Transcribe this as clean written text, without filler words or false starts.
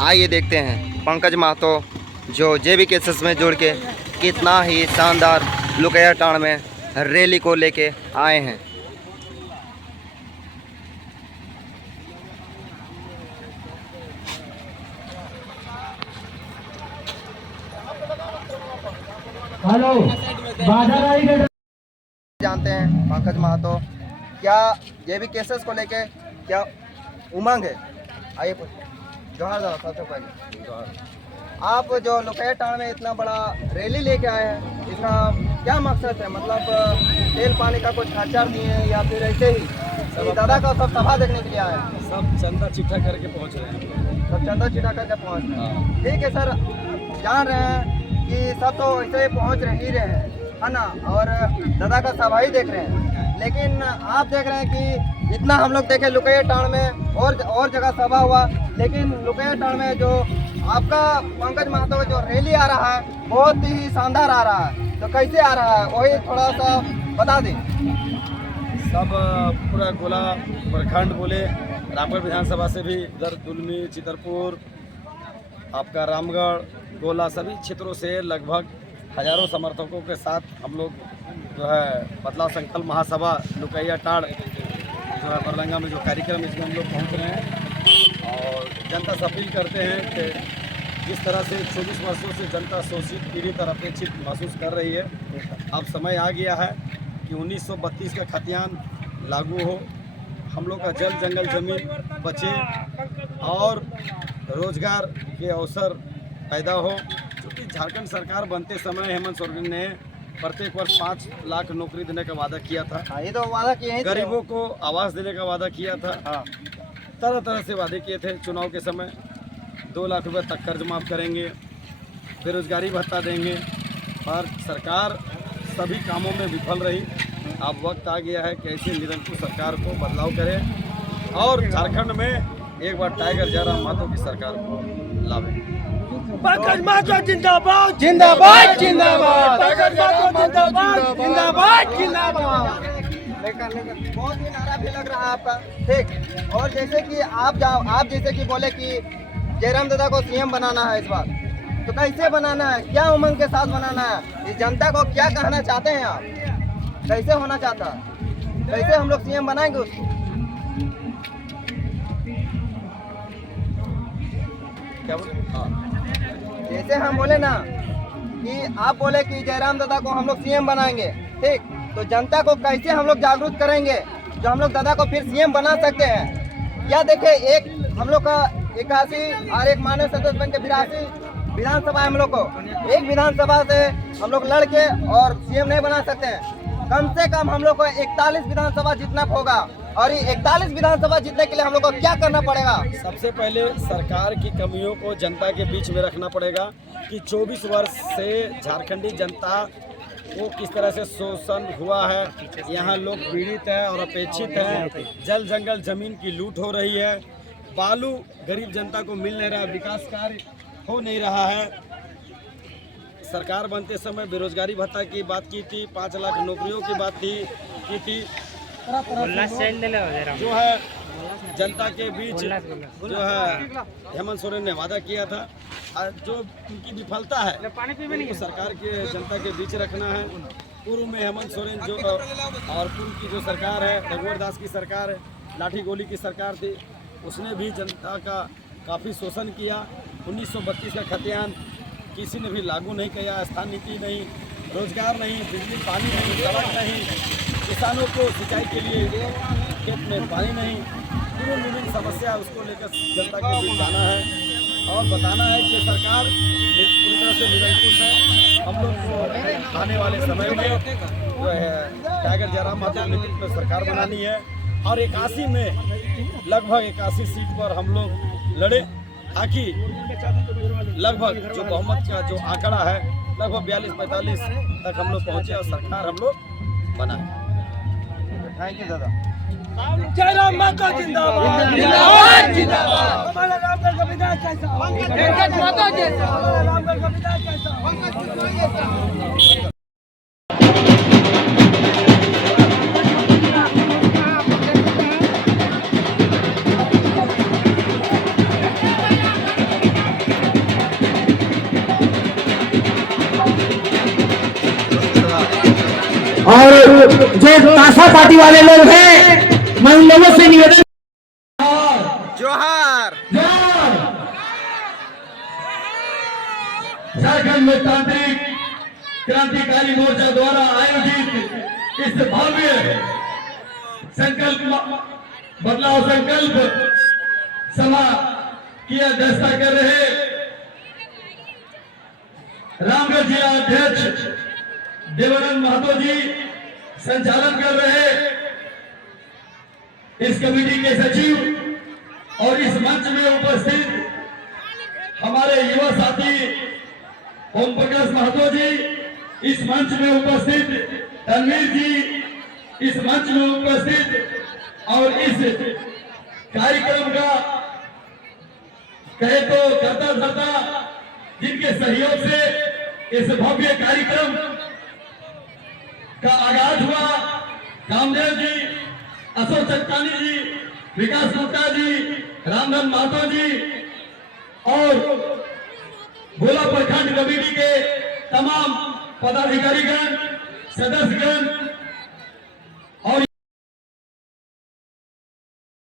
आइए देखते हैं पंकज महतो जो जेबी केसेस में जुड़ के कितना ही शानदार लुकैया टाण में रैली को लेके आए हैं। हेलो, जानते हैं पंकज महतो क्या जेबी केसेस को लेके क्या उमंग है? आइए जोहार दादा, सबसे पहले आप जो लुकैया टाण में इतना बड़ा रैली लेके आए हैं, इसका क्या मकसद है? मतलब तेल पानी का कुछ खर्चा दिए हैं या फिर ऐसे ही सब दादा का सब सभा देखने के लिए आए हैं? सब चंदा चिट्ठा करके पहुंच रहे हैं। सब चंदा चिट्ठा करके पहुँच रहे हैं। ठीक है सर, जान रहे हैं कि सब तो ऐसे पहुँच ही रहे हैं, है ना, और दादा का सभा ही देख रहे हैं, लेकिन आप देख रहे हैं कि इतना हम लोग देखे लुकैया टाण में और जगह सभा हुआ, लेकिन लुकैया टाण में जो आपका पंकज महतो जो रैली आ रहा है बहुत ही शानदार आ रहा है। तो कैसे आ रहा है वही थोड़ा सा बता दें। सब पूरा गोला प्रखंड बोले, रामगढ़ विधानसभा से भी इधर दुलमी, चितरपुर, आपका रामगढ़, गोला, सभी क्षेत्रों से लगभग हजारों समर्थकों के साथ हम लोग जो है बदलाव संकल्प महासभा लुकैया टाण जो है बरलंगा में जो कार्यक्रम, इसमें हम लोग पहुँच रहे हैं और जनता से अपील करते हैं कि जिस तरह से 24 वर्षों से जनता शोषित, पीड़ित और अपेक्षित महसूस कर रही है, अब समय आ गया है कि 1932 का खतियान लागू हो, हम लोग का जल जंगल जमीन बचे और रोजगार के अवसर पैदा हो। क्योंकि झारखंड सरकार बनते समय हेमंत सोरेन ने प्रत्येक वर्ष 5 लाख नौकरी देने का वादा किया था। ये तो वादा किए हैं, गरीबों को आवास देने का वादा किया था। तरह तरह से वादे किए थे। चुनाव के समय 2 लाख रुपए तक कर्ज माफ़ करेंगे, बेरोजगारी भत्ता देंगे, पर सरकार सभी कामों में विफल रही। अब वक्त आ गया है कि ऐसी निरंकुश सरकार को बदलाव करें और झारखंड में एक बार टाइगर जयराम महतो की सरकार को लावे। पंकज महतो जिंदाबाद, जिंदाबाद, जिंदाबाद, पंकज महतो जिंदाबाद, जिंदाबाद, जिंदाबाद। बहुत ही नारा भी लग रहा है आपका, ठीक। और जैसे कि आप जैसे कि बोले कि जयराम दादा को सीएम बनाना है इस बार, तो कैसे बनाना है, क्या उमंग के साथ बनाना है, इस जनता को क्या कहना चाहते हैं आप? कैसे होना चाहता है, कैसे हम लोग सीएम बनाएंगे उसको? क्या बोले? हाँ, जैसे हम बोले ना कि आप बोले कि जयराम दादा को हम लोग सीएम बनाएंगे, ठीक, तो जनता को कैसे हम लोग जागरूक करेंगे जो हम लोग दादा को फिर सीएम बना सकते हैं? या देखे, एक हम लोग का 81 और एक माननीय सदस्य बन के 82 विधानसभा है हम लोग को, एक विधानसभा से हम लोग लड़ के और सीएम नहीं बना सकते हैं। कम से कम हम लोग को 41 विधानसभा जीतना होगा, और ये 41 विधानसभा जीतने के लिए हम लोग को क्या करना पड़ेगा? सबसे पहले सरकार की कमियों को जनता के बीच में रखना पड़ेगा कि 24 वर्ष से झारखंडी जनता को किस तरह से शोषण हुआ है, यहाँ लोग पीड़ित हैं और अपेक्षित हैं, जल जंगल जमीन की लूट हो रही है, बालू गरीब जनता को मिल नहीं रहा है, विकास कार्य हो नहीं रहा है। सरकार बनते समय बेरोजगारी भत्ता की बात की थी, 5 लाख नौकरियों की बात की थी। जो है जनता के बीच जो है हेमंत सोरेन ने वादा किया था, जो उनकी विफलता है उनको सरकार के जनता के बीच रखना है। पूर्व में हेमंत सोरेन जो और पूर्व की जो सरकार है, रघुवर दास की सरकार है, लाठी गोली की सरकार थी, उसने भी जनता का काफ़ी शोषण किया। 1932 का खतियान किसी ने भी लागू नहीं किया, स्थान नीति नहीं, रोजगार नहीं, बिजली पानी नहीं, सड़क नहीं, किसानों को सिंचाई के लिए खेत में पानी नहीं, विभिन्न समस्या उसको लेकर जनता के बीच जाना है और बताना है कि सरकार पूरी तरह से निरंकुश है। हम लोग को आने वाले समय में जो है टाइगर जयराम महतो के नेतृत्व में सरकार बनानी है और 81 में लगभग 81 सीट पर हम लोग लड़े, ताकि लगभग जो बहुमत का जो आंकड़ा है लगभग 42-45 तक हम लोग पहुँचे और सरकार हम लोग बनाए। थैंक यू दादा। जयराम महतो जिंदाबाद, जिंदाबाद, जिंदाबाद। हमारा रामगढ़ का विधायक कैसा? पंकज महतो जैसा। हमारा रामगढ़ का विधायक कैसा? जो ताशा पार्टी वाले लोग हैं, मैं उन लोगों से निवेदन जोहार झारखंड में तांत्रिक क्रांतिकारी मोर्चा द्वारा आयोजित इस भव्य संकल्प बदलाव संकल्प सभा की अध्यक्षता कर रहे रामगढ़ जिला अध्यक्ष देवानंद महतो जी संचालन कर रहे इस कमेटी के सचिव और इस मंच में उपस्थित हमारे युवा साथी ओम प्रकाश महतो जी, इस मंच में उपस्थित तनवीर जी, इस मंच में उपस्थित और इस कार्यक्रम का कहे तो करता धरता जिनके सहयोग से इस भव्य कार्यक्रम का आगाज हुआ, कामदेव जी, अशोक चट्टानी जी, विकास गुप्ता जी, रामधन महतो जी और भोला प्रखंड कमेटी के तमाम पदाधिकारीगण, सदस्यगण,